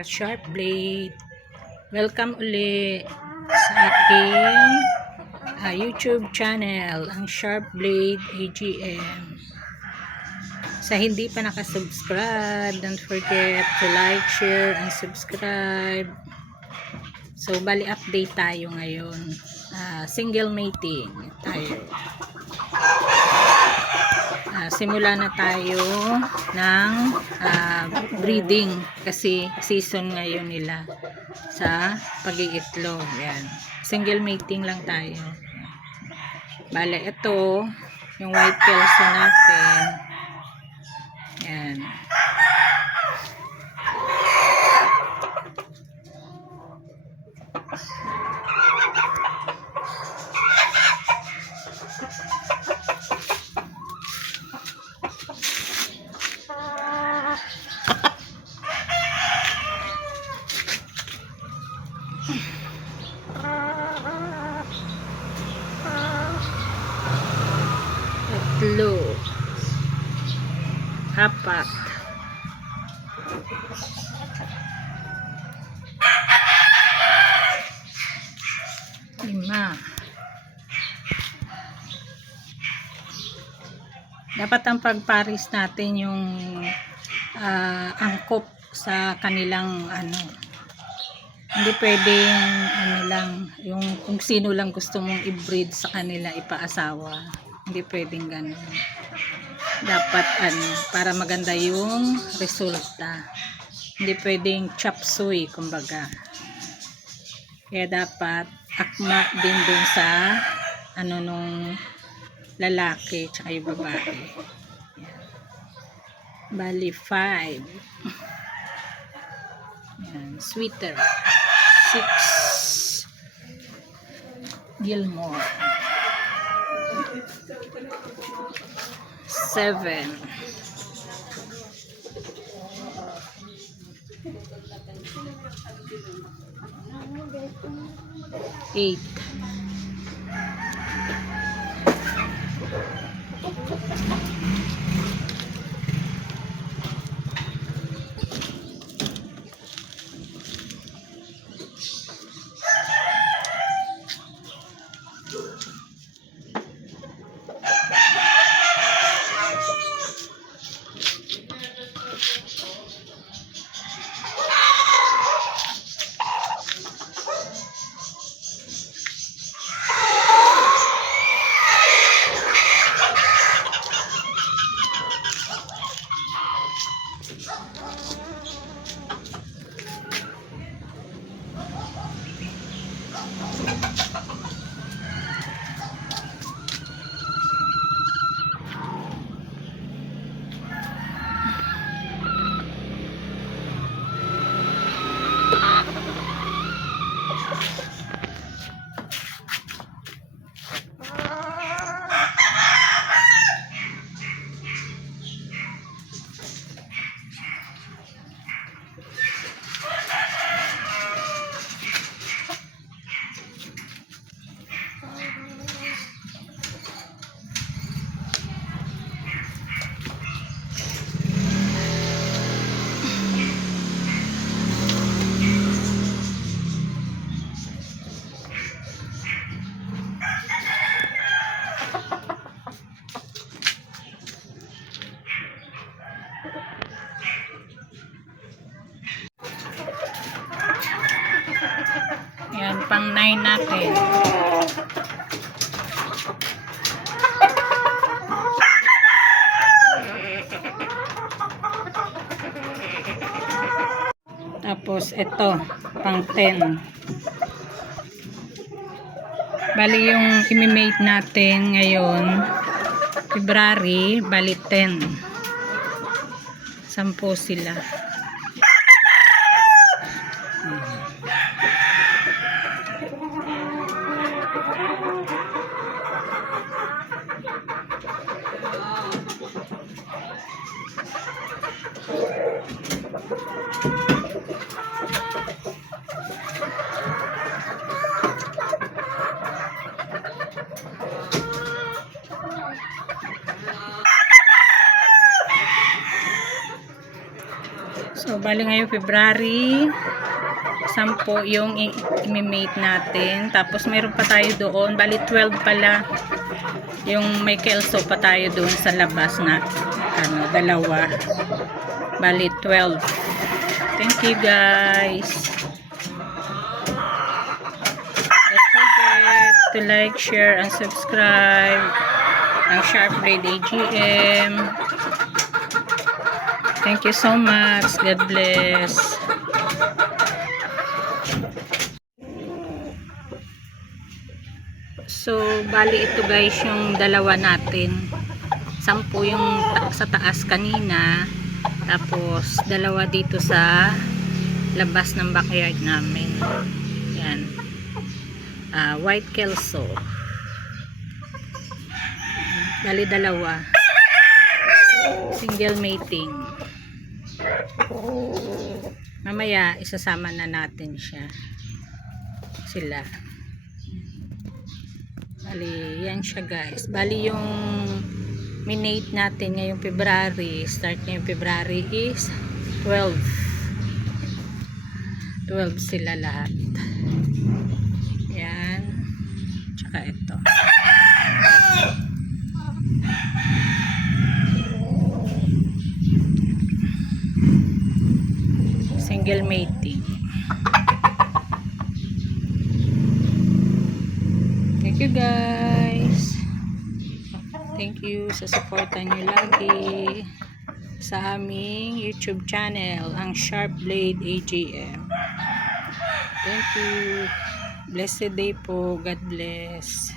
ka-sharp blade. Welcome uli sa aking YouTube channel, ang Sharp Blade AGM. Sa hindi pa nakasubscribe, don't forget to like, share, and subscribe. So, bali update tayo ngayon. Single mating tayo. Simula na tayo ng breeding kasi season ngayon nila sa pag-iitlog. Yan. Single mating lang tayo. Bale, ito yung white kelso natin. Yan. Tatlo, apat, lima. Dapat ang pagparis natin yung angkop sa kanilang hindi pwedeng lang yung kung sino lang gusto mong i-breed sa kanila ipaasawa. Hindi pwedeng ganun. Dapat para maganda yung resulta. Hindi pwedeng chop suey kumbaga. Kaya dapat akma din dun sa nung lalaki tsaka yung babae. Bali 5. Yan, sweeter 6. Gilmore 7. 8. 'Yan pang 9 natin. Tapos ito pang 10. Bali yung imimate natin ngayon February, bali 10. 10 sila. So bali ngayon February 10 yung i-mate natin. Tapos mayroon pa tayo doon. Bali 12 pala. Yung may kelso pa tayo doon sa labas na dalawa. Bali 12. Thank you guys. Don't forget to like, share, and subscribe ang Sharp Blade AGM. Thank you so much. God bless. So, bali ito guys yung dalawa natin. 10 yung sa taas kanina. Tapos, dalawa dito sa labas ng backyard namin. Yan. White kelso. Bali dalawa. Single mating. Mamaya, isasama na natin sila. Bali, yan siya guys. Bali yung minate natin ngayong February, start ngayong February is 12. 12 sila lahat. Yan. Tsaka ito. Single mating. Thank you guys. Thank you sa supportan nyo lagi sa aming YouTube channel, ang Sharp Blade AGM. Thank you. Blessed day po. God bless.